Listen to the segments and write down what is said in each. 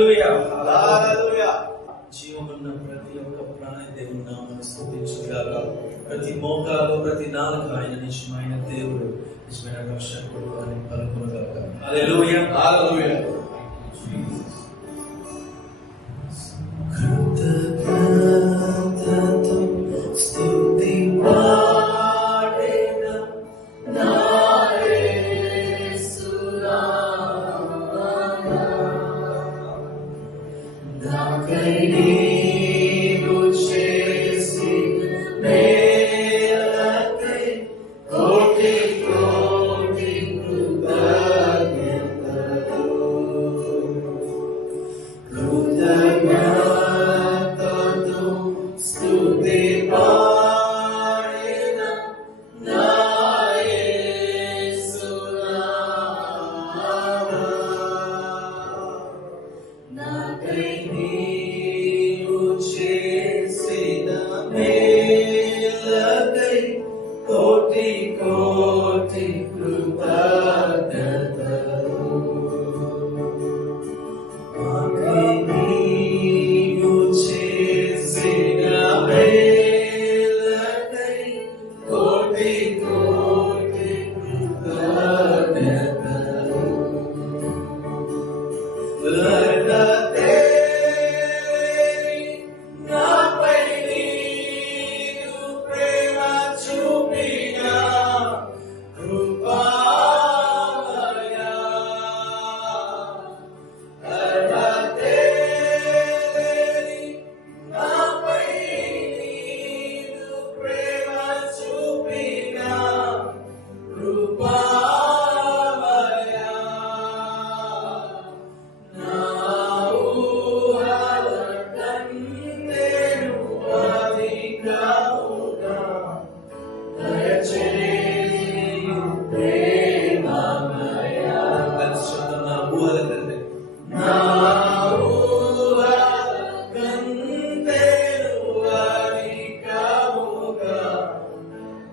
హల్లెలూయా హల్లెలూయా. జీవమున్న ప్రతి ఒక్క ప్రాణి దేవుని నామమును స్తుతించుగాక. ప్రతి మోకాలు ప్రతి నాలుక ఆయన నిజమైన దేవుడు నిజమైన రక్షకుడు అని పలుకునుగాక. హల్లెలూయా హల్లెలూయా. కృతజ్ఞతతో స్తుతి పాడెద నా యేసునామమున నాకై నీవు చేసిన మేలకై కోటి కోటి కృతజ్ఞతలు. కృతజ్ఞతతో స్తుతి పాడెద నా యేసునామమున నాకై నీవు చేసిన మేలకై కోటి కోటి కృతజ్ఞతలు. నాకై నీవు చేసిన మేలకై కోటి కోటి కృతజ్ఞతలు. నాపై నీవు ప్రేమ చూపిన కృపామయా. నాపై నీవు ప్రేమ చూపిన కృపామయా. నా ఊహల కంటేను అధికముగా దయచేయు ప్రేమమయా. కలిసి చెప్తాం, నా ఊహల కంటే నా ఊహల కంటేను అధికముగా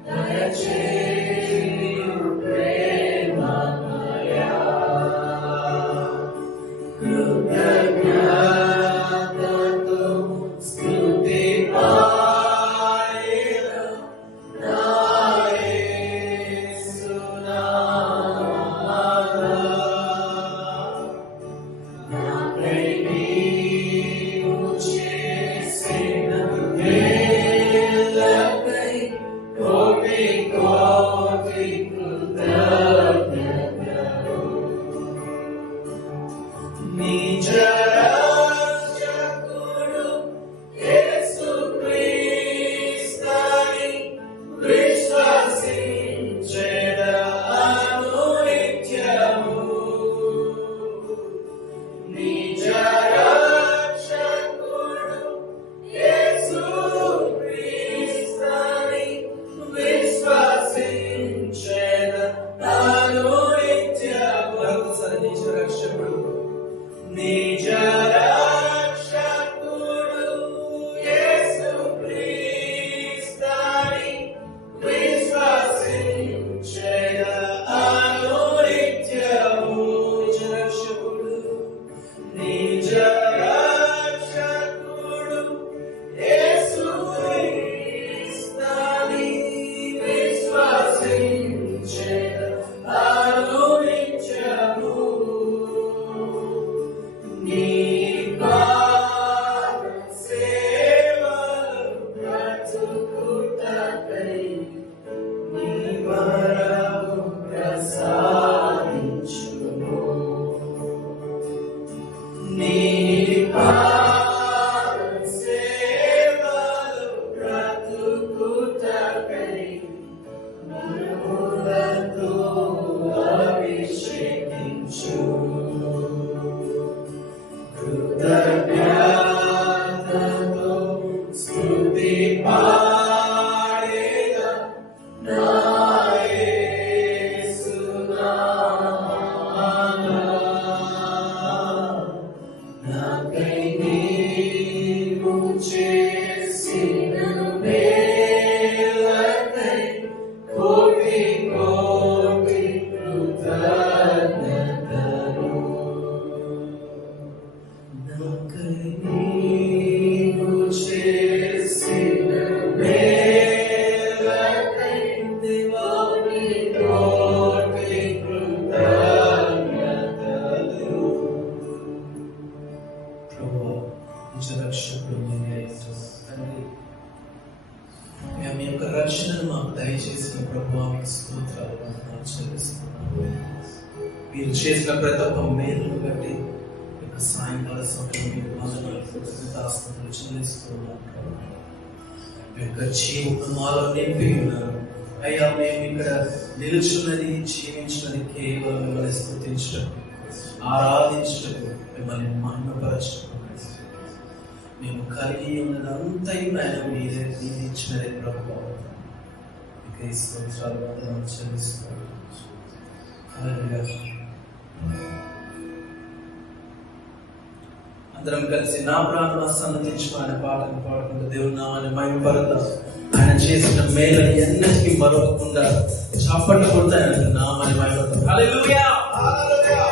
దయచేయు ప్రేమమయా. కృతజ్ఞతతో స్తుతి పాడెద నా యేసునామమున నాకై నీవు చేసిన మేలకై కోటి కోటి కృతజ్ఞతలు. నిజ రక్షకుడు యేసుక్రీస్తుని విశ్వసించెదను నిత్యము. నిజ రక్షకుడు యేసుక్రీస్తుని విశ్వసించెదను నిత్యము. మరొకసారి నిజ రక్షకుడు నిజ రక్షకుడు యేసుక్రీస్తుని విశ్వసించెదను నిత్యము. నిజ రక్షకుడు యేసుక్రీస్తుని విశ్వసించెదను నిత్యము. నీ పాద సేవలు బ్రతుకుటకై నీ వరము ప్రసాదించుము. నీ పాద సేవలు బ్రతుకుటకై మరులతో అభిషేకించు. కృతజ్ఞతతో స్తుతి పాడెద నా యేసునామమున నాకై నీవు చేసిన మేలకై కోటి కోటి కృతజ్ఞతలు. రక్షణను మాకు దయచేసిన ప్రభువా మీకు స్తోత్రాలు వందనాలు చెల్లిస్తున్నాను. మీరు చేసిన ప్రతి ఒక్క మేలును బట్టి సాయంకాల సమయంలో మీకు వందనాలు కృతజ్ఞతాస్తుతులు చెల్లిస్తున్నాను. మీ యొక్క జీవము మాలో నింపి ఉన్నారు అయ్యా. మేము ఇక్కడ నిలుచున్నది జీవించినది కేవలం మిమ్మల్ని స్తుతించడం, ఆరాధించడం, మిమ్మల్ని మహిమపరచడం. మేము కలిగి ఉన్నదంతయు ఆయన మీరే ఇచ్చినదే ప్రభువు. మీకు స్తోత్రాలు వందనాలు చెల్లిస్తున్నాను. అందరం కలిసి నా ప్రాణం సన్నతించు అనే పాటను పాడుకుంటూ దేవుని నామాన్ని మహిమపడతాం. ఆయన చేసిన మేలు ఎన్నటికీ మరవకుండా చప్పట్లు కొడతాయి. ఆయన నామాన్ని మహిమపడతాం. హల్లెలూయా, హల్లెలూయా.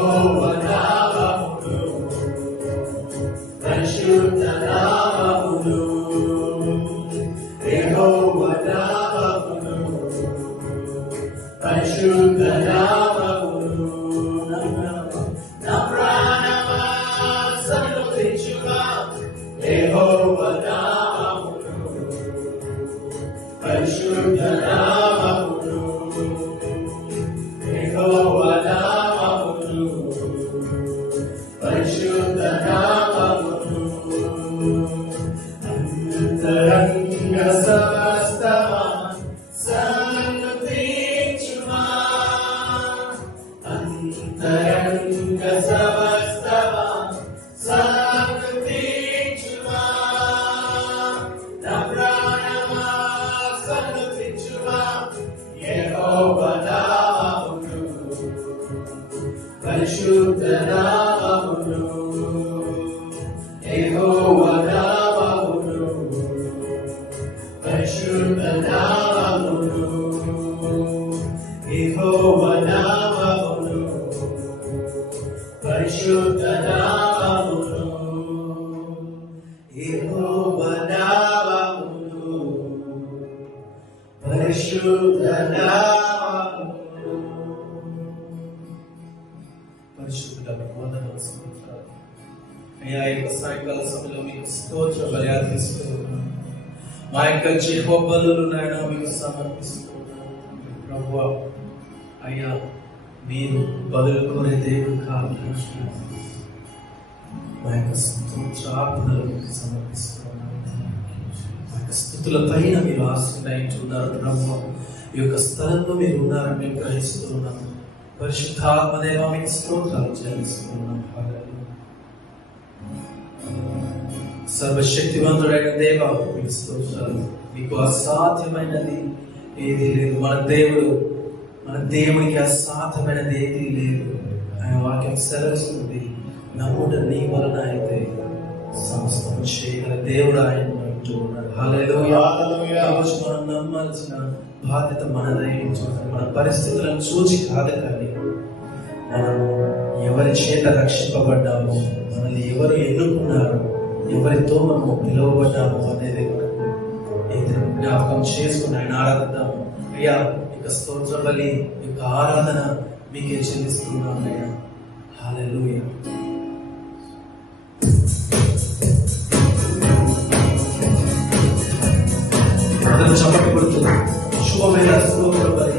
Yehova Nava పరిశుద్ధ నామమును అంతరంగ సమస్తమా సన్నుతించుమా అంతరంగ సమస్తమా సన్నుతించుమా నా ప్రాణమా సన్నుతించుమా యెహోవా నామమును పరిశుద్ధ నామమును యెహోవా నామమును పరిశుద్ధ నామమును యెహోవా నామమును పరిశుద్ధ నామమును యెహోవా నామమును పరిశుద్ధ నామమును. పరిశుద్ధుడైన వందనాలు స్తోత్రాలు అయ్యా. ఈ సాయంకాల సమయంలో మీకు స్తోత్ర బలి అర్పిస్తూ ఉన్నాను. మా యొక్క జీవ బలులు నాయన మీకు సమర్పిస్తూ ఉన్నాను ప్రభువా. అయ్యా మీరు బలులు కోరే దేవుడు కాదు, మా యొక్క స్తోత్రార్పణలు మీకు సమర్పిస్తూ ఉన్నాను. మా యొక్క స్తుతుల పైన మీరు ఆశ్రయించున్నారు ప్రభువా. ఈ యొక్క స్థలంలో మీరు ఉన్నారని మేము గ్రహిస్తూ ఉన్నాము. పరిశుద్ధాత్మ దేవా మీకు స్తోత్రాలు చెల్లిస్తున్నాం. సర్వశక్తివంతుడైన దేవా మీకు స్తోత్రాలు. మీకు అసాధ్యమైనది ఏది లేదు. మన దేవునికి అసాధ్యమైనది ఏది లేదు. ఆయన వాక్యం సెలవుస్తుంది, నమ్ముట నీ వలన అయితే సమస్తం చేయగల దేవుడు ఆయన అంటూ ఉన్నాడు. హల్లెలూయా. మనం నమ్మాల్సిన బాధ్యత మనదై ఉంటుంది. మన పరిస్థితులను చూచి కాదు, కానీ మనము ఎవరి చేత రక్షింపబడ్డామో, మనల్ని ఎవరు ఎన్నుకున్నారో, ఎవరితో మనము పిలువబడ్డాము అనేది జ్ఞాపకం చేసుకుని ఆయన ఆరాధిద్దాము. అయ్యా ఇక స్తోత్ర బలి, ఇక ఆరాధన మీకే చెల్లిస్తున్నాము అయ్యా. హల్లెలూయా. అందరూ చప్పట్లు కొడుతుంది. శుభమైన స్తోత్ర బలి.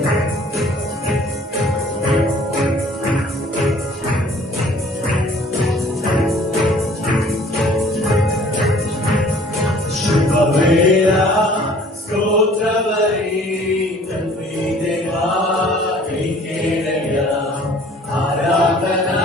ఆరాధనా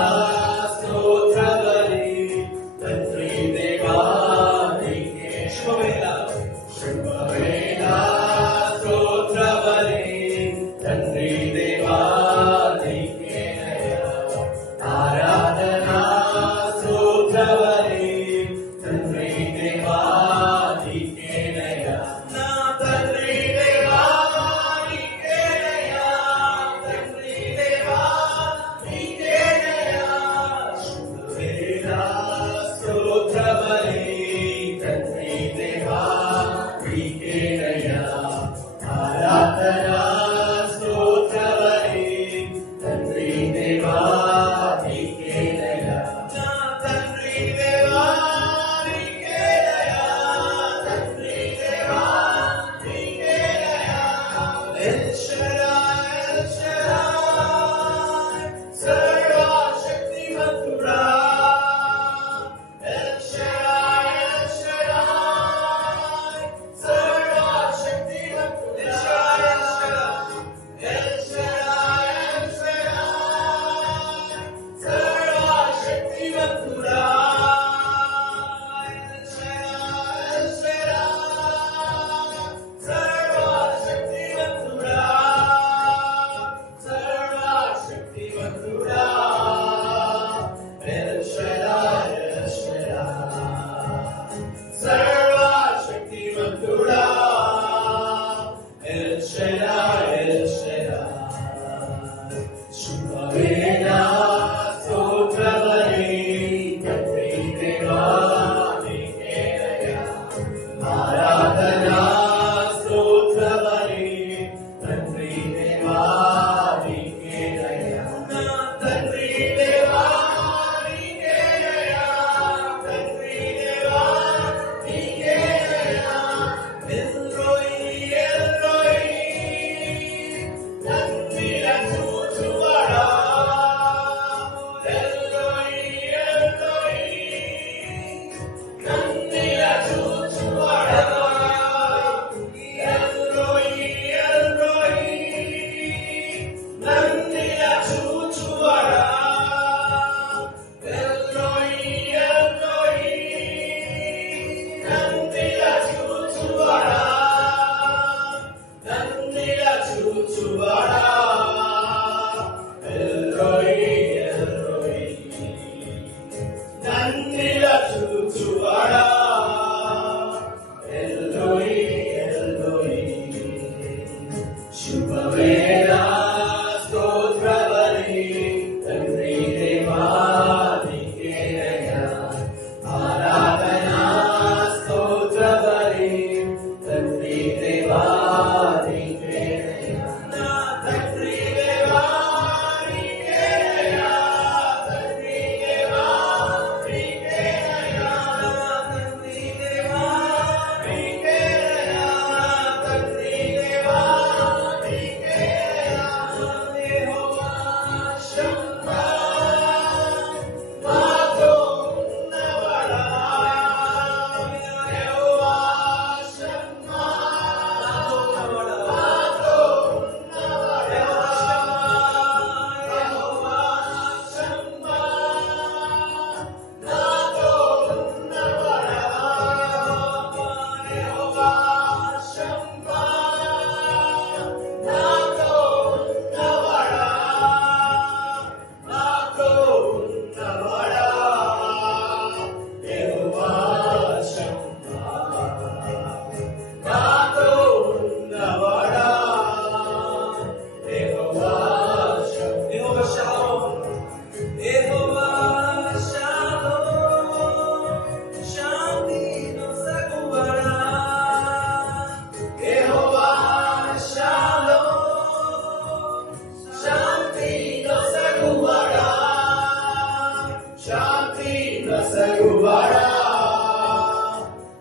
నొసగువాడా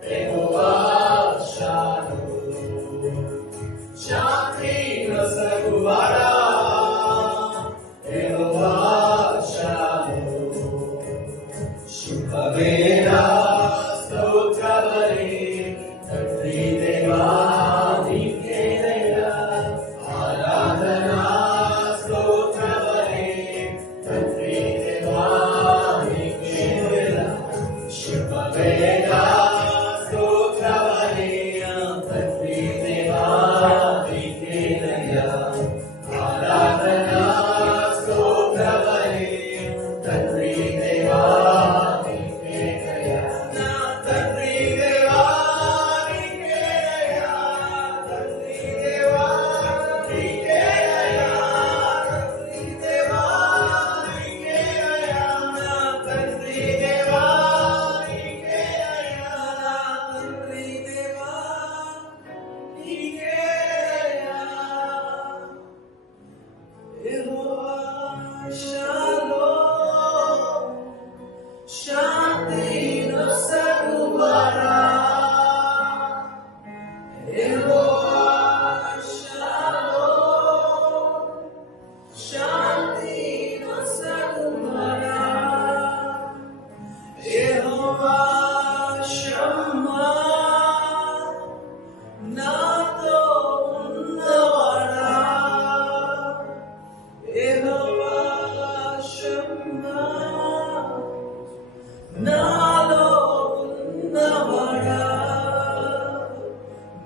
యెహోవా షాలోమ్. శాంతి నొసగువాడా యెహోవా షాలోమ్. శుభవేళ స్తోత్రబలి తండ్రి దేవా నీకేనయ్యా. ఆరాధన స్తోత్రబలి తండ్రి దేవా నీకేనయ్యా. శుభవేళ స్తోత్రబలి తండ్రి దేవా నీకేనయ్యా. ఆరాధన స్తోత్రబలి తండ్రి దేవా నీకేనయ్యా. నా తండ్రి దేవా నీకేనయ్యా. తండ్రి దేవా నీకేనయ్యా. తండ్రి దేవా నీకేనయ్యా. నా తండ్రి దేవా నీకేనయ్యా. తండ్రి దేవా నీకేనయ్యా. యెహోవా షాలోమ్. శాంతి నొసగువాడా యెహోవా షాలోమ్. శాంతి నొసగువాడా యెహోవా షమ్మా. నాతో ఉన్నవాడా యెహోవా షమ్మా. నాలో ఉన్నవాడా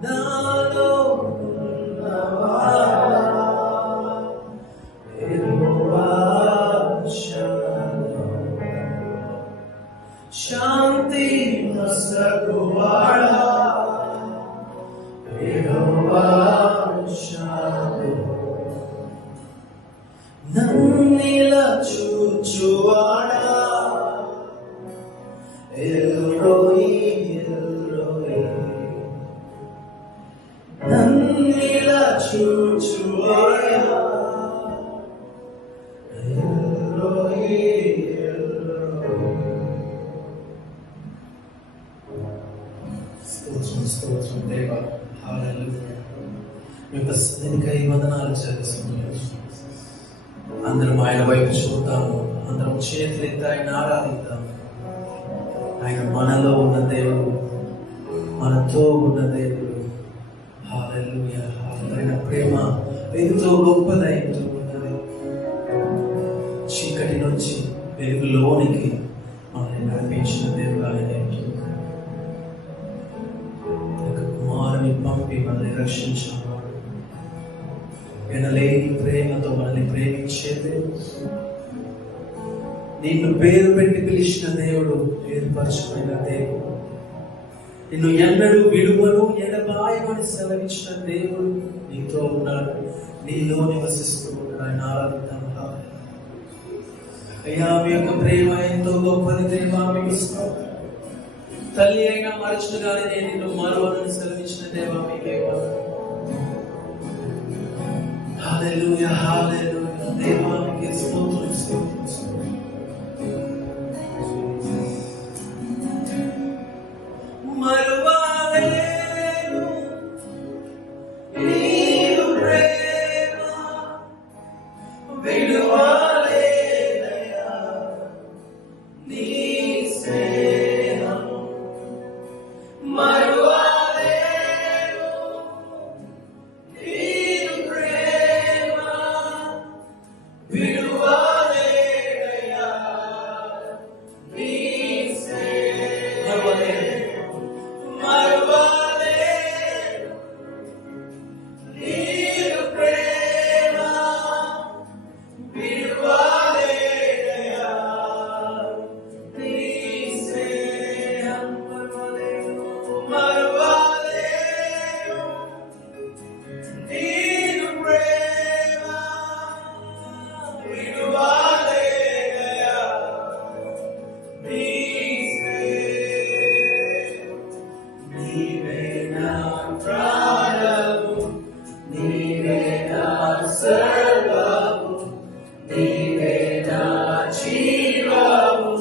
నాలో ఉన్నవాడా యెహోవా షాలోమ్. శాంతి నొసగువాడా యెహోవా షాలోమ్. నన్నిలా చూచువాడా ఎల్రోయి ఎల్రోయి. నన్నిలా చూచువాడా ఎల్రోయి ఎల్రోయి. స్తోత్రం స్తోత్రం దేవా. హల్లెలూయా. మీ యొక్క సన్నిధికై వందనాలు చెల్లిస్తున్నాము. అందరం ఆయన వైపు చూద్దాము. అందరం చేతులెత్తి ఆయన ఆరాధిద్దాము. ఆయన మనలో ఉన్న దేవుడు, మనతో ఉన్న దేవుడు. హల్లెలూయా. ఆయన ప్రేమ ఎంతో గొప్పదై ఉన్నది. చీకటి నుంచి వెలుగులోనికి మనల్ని నడిపించిన దేవుడు ఆయన. కుమారుని పంపి మనల్ని రక్షించాడు. ఎనలేని ప్రేమతో మనల్ని ప్రేమించే దేవుడు. నిన్ను పేరు పెట్టి పిలిచిన దేవుడు, ఏర్పరచుకున్న దేవుడు. నిన్ను ఎన్నడూ విడువను ఎడబాయమని సెలవించిన దేవుడు నీతో ఉన్నాడు, నీలో నివసిస్తూ ఉన్నాడు. ఆయన ఆరాధిద్దాం. అయ్యా, మీ యొక్క ప్రేమ ఎంతో గొప్పది దేవా. మీకు స్తోత్రం. తల్లి అయినా మరచిన కానీ నేను నిన్ను మరవనని సెలవించిన దేవా మీకే వందనాలు. హల్లెలూయా హల్లెలూయా. దేవా మీకే స్తోత్రం స్తోత్రం స్తోత్రం. మరువలేను నీ ప్రేమ, విడువలేనయ్యా నీ స్నేహం. మరువలేను నీ ప్రేమ, విడువలేనయ్యా నీ స్నేహం. మరువలేను నీ ప్రేమ, విడువలేనయ్యా నీ స్నేహం. మరువలేను నీ ప్రేమ, విడువలేనయ్యా నీ స్నేహం. నీవే నా ప్రాణము, నీవే నా సర్వము, నీవే నా జీవము,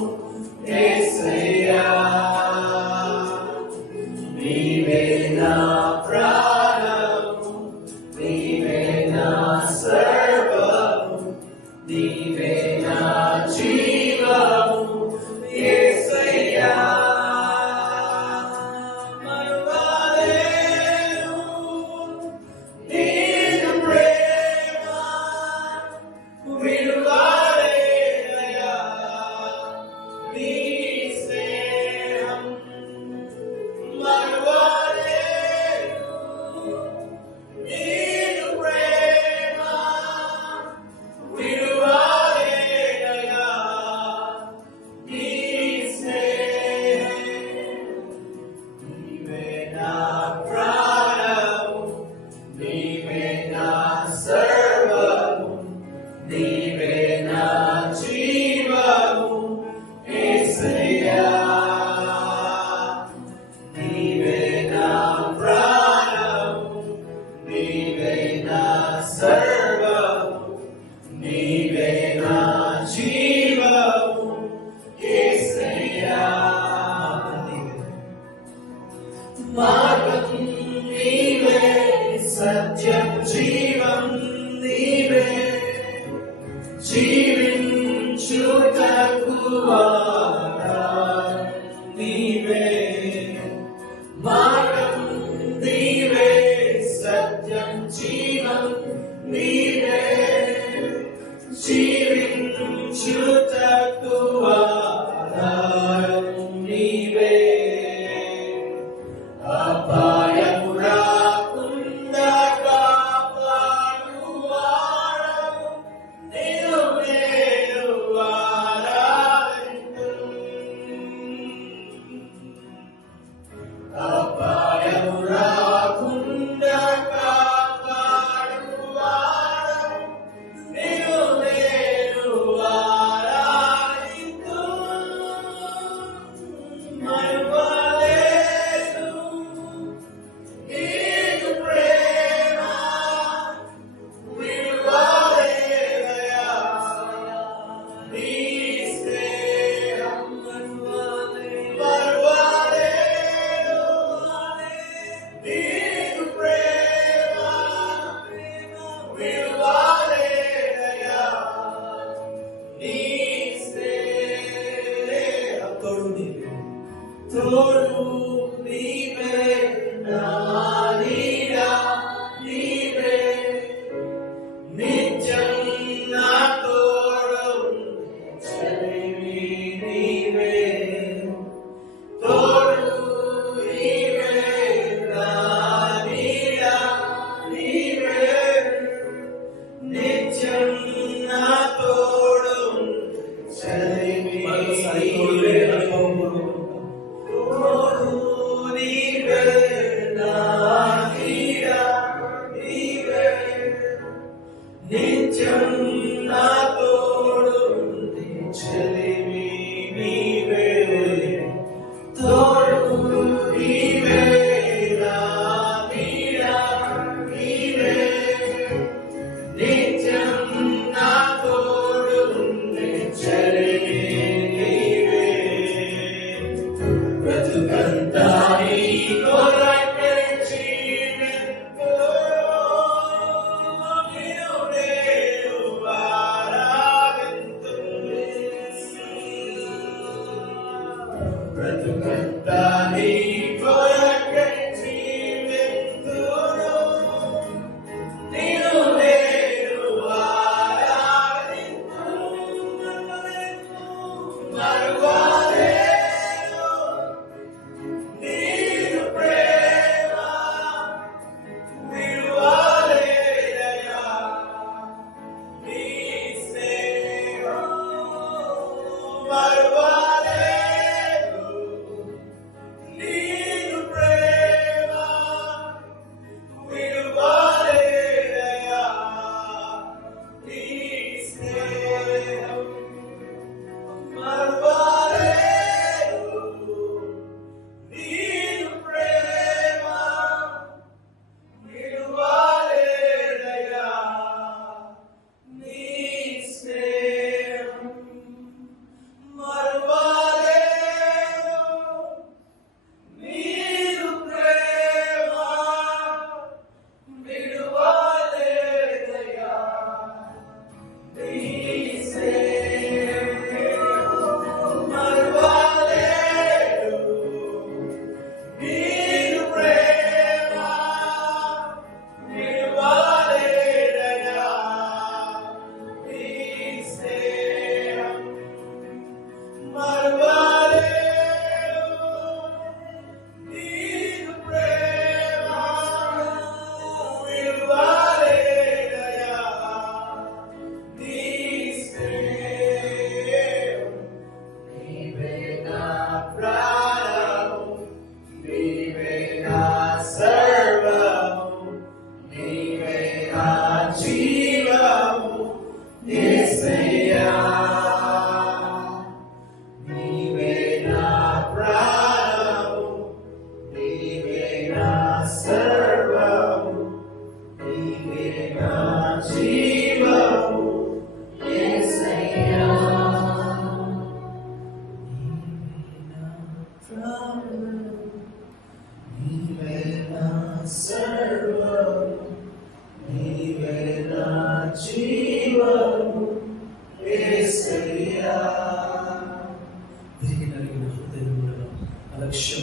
యేసయ్యా. నీవే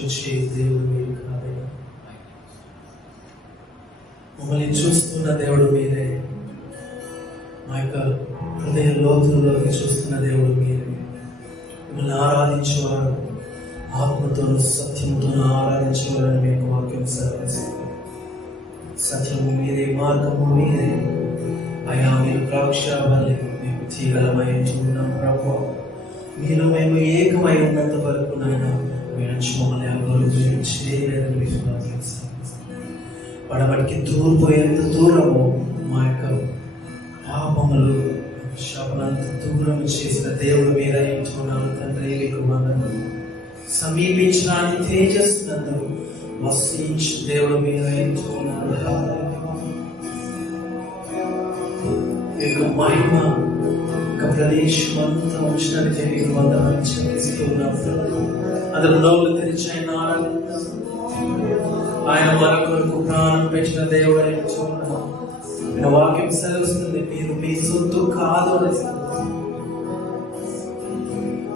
చూచే దేవుడు మీరు కాదయ్యా. మమ్మల్ని చూస్తున్న దేవుడు మీరే. మా యొక్క హృదయ లోతుల్లోకి చూస్తున్న దేవుడు మీరే. మిమ్మల్ని ఆరాధించేవారు ఆత్మతోనూ సత్యముతోనూ ఆరాధించేవారని మీకు వాక్యం సెలవిస్తుంది. సత్యము మీరే, మార్గము మీరే అయా. మీరు ద్రాక్షావల్లి, మేము తీగలమై ఉన్నాం ప్రభువా. మీలో మేము ఏకమై ఉన్నంత వరకు నాయన మీ నుంచి మమ్మల్ని ఎవరు చేయలేదని మీకు వాక్యం సెలవిస్తుంది. పడమటికి తూర్పు ఎంత దూరము మా యొక్క పాపములు శాపనంత దూరం చేసిన దేవుడు మీద ఎంచుకున్నాను తండ్రి. మీకు వందనాలు. సమీపించడానికి తేజస్సునందు వసించి దేవుడు మీద ఎంచుకున్నాడు. మహిమ ఒక ప్రదేశం అంతా ఉంచడానికి మీకు వందనాలు చెల్లిస్తున్నాము. అందరూ నోళ్ళు తెరిచి ఆయన ఆరాధిద్దాం. ఆయన మన కొరకు ప్రాణం పెట్టిన దేవుడు ఎంచుకున్నాము. ఆయన వాక్యం సెలవుస్తుంది, మీరు మీ సొత్తు కాదు అని.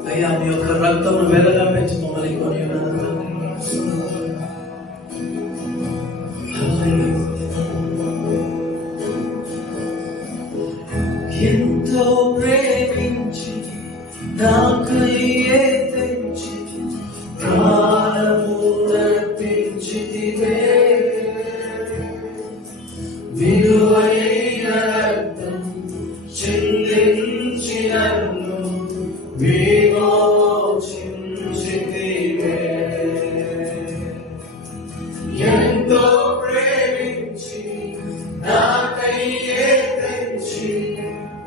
అయ్యా, మీ యొక్క రక్తము వెలగా పెంచి మమ్మల్ని కొని ఎంతో ప్రేమించి నాకై తెంచి ప్రాణము నర్పించితివే. విలువైన రక్తం చెల్లించి నన్ను విమోచించితివే. ఎంతో ప్రేమించి నాకై తెంచి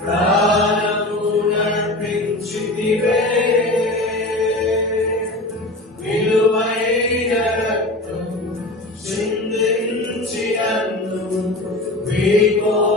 ప్రాణము నర్పించితివే. విలువైన రక్తం చిందించి నన్ను విమోచించితివే.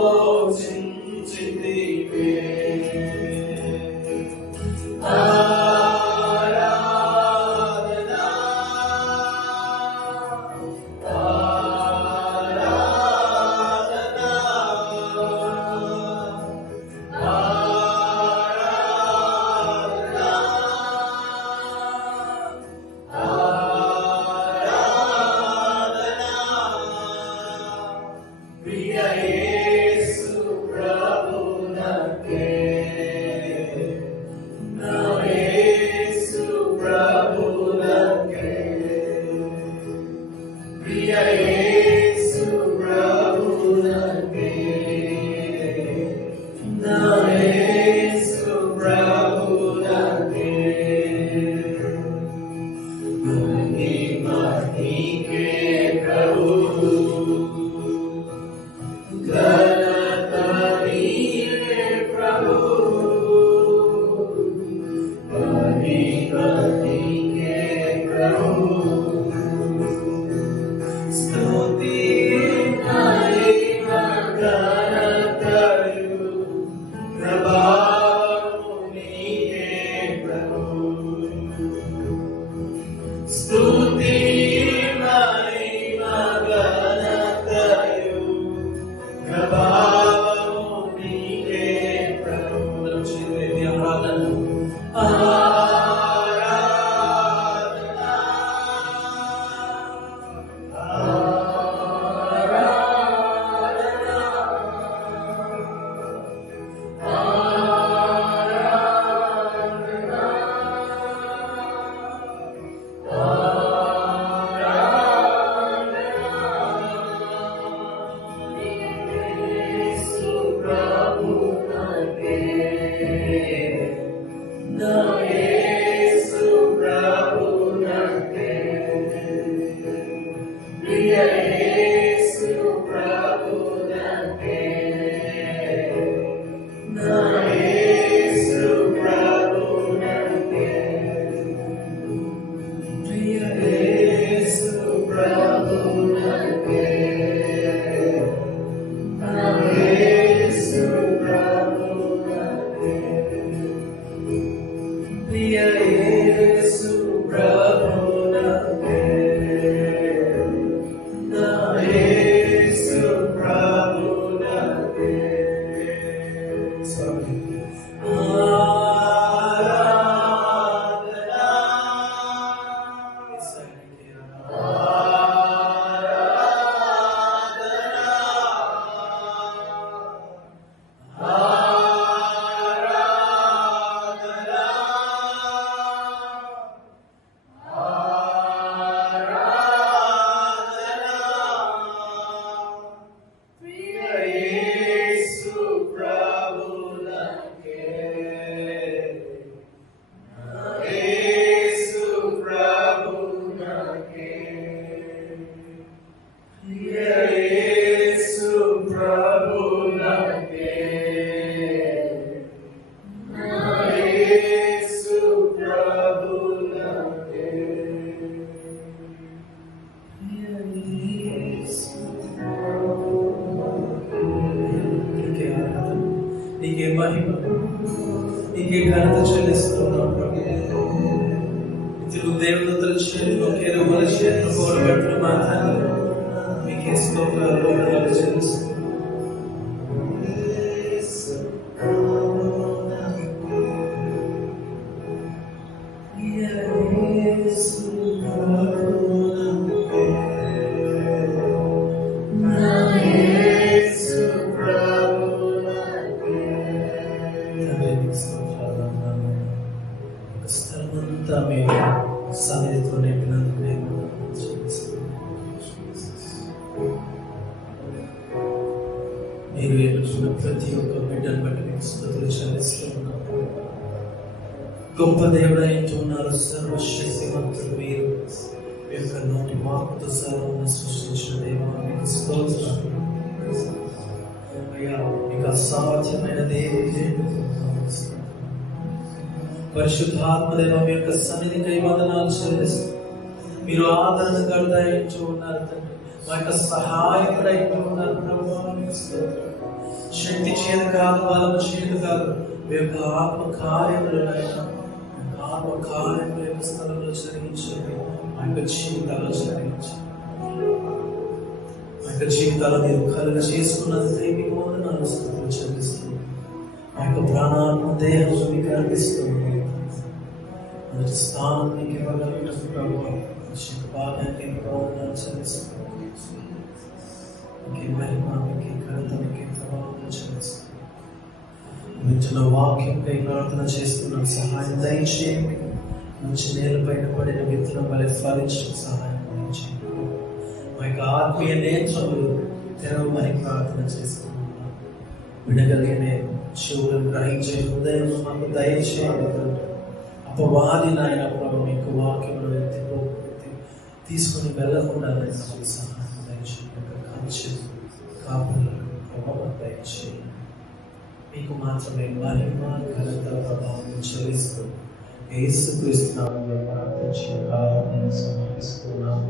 చేతులు కూడబెట్టులు మాత్రమే మీకే స్తోత్రాలు వందనాలు చెల్లిస్తున్నాం. స్థలమంతా మేము సన్నిధితో నింపినందుకు నేను మీరు ఎన్నుకున్న ప్రతి ఒక్క బిడ్డను బట్టి మీకు స్తుతులు చెల్లిస్తున్నాను. గొప్ప దేవుడైన ఉన్నారు, సర్వశక్తివంతుడు మీరు. మీ యొక్క నోటి వాక్కుతో సర్వమును సృష్టించిన దేవా మీకు స్తోత్రాలు. అయ్యా మీకు అసాధ్యమైన దేవుడే. పరిశుద్ధాత్మ దేవ మీ యొక్క సన్నిధికై వందనాలు చెల్లిస్తూ మీరు ఆదరణకర్త అయింటూ ఉన్నారు తండ్రి. మా యొక్క సహాయకుడైతూ ఉన్నారు ప్రభువా, మీకు స్తోత్రం. శక్తి చేదు కాదు, బలము చేదు కాదు, మీ యొక్క ఆత్మ కార్యములు ఆత్మ కార్యముల యొక్క స్థలంలో జరిగించండి. మా యొక్క జీవితాల్లో జరిగించండి. మా యొక్క జీవితాల్లో మీరు కలుగ చేసుకున్నది మీకు వందనాలు స్తోత్రం చెల్లిస్తున్నాం. మా యొక్క ప్రాణాత్మ దేహం మీకు అర్పిస్తున్నాం. మొదటి స్థానం మీకు ఇవ్వగలిగిన ప్రభువా, భాగానికి మీకు వందనాలు చెల్లిస్తున్నాం. మీకే మహిమ, మీకే ఘనత, మీకే ప్రభావం చెల్లిస్తున్నాం. వింటున్న వాక్యంపై ప్రార్థన చేస్తున్నాం. సహాయం దయచేయండి. మంచి నేలపైన పడిన విత్తనం వలె ఫలించడం సహాయం దయచేయండి. మా యొక్క ఆత్మీయ నేత్రములు తెరవమని ప్రార్థన చేస్తున్నాం. వినగలిగిన చెవులను గ్రహించే హృదయం మాకు దయచేయండి. అపవాది నాయన ప్రభు మీకు వాక్యంలో తీసుకుని వెళ్ళకుండా సహాయం దయచేయండి. కంచె కాపులకు ప్రభావం దయచేయండి. మీకు మాత్రమే మహిమ, ఘనత, ప్రభావం చెల్లిస్తూ యేసుక్రీస్తు నామములో ప్రార్థించి సమర్పిస్తున్నాము.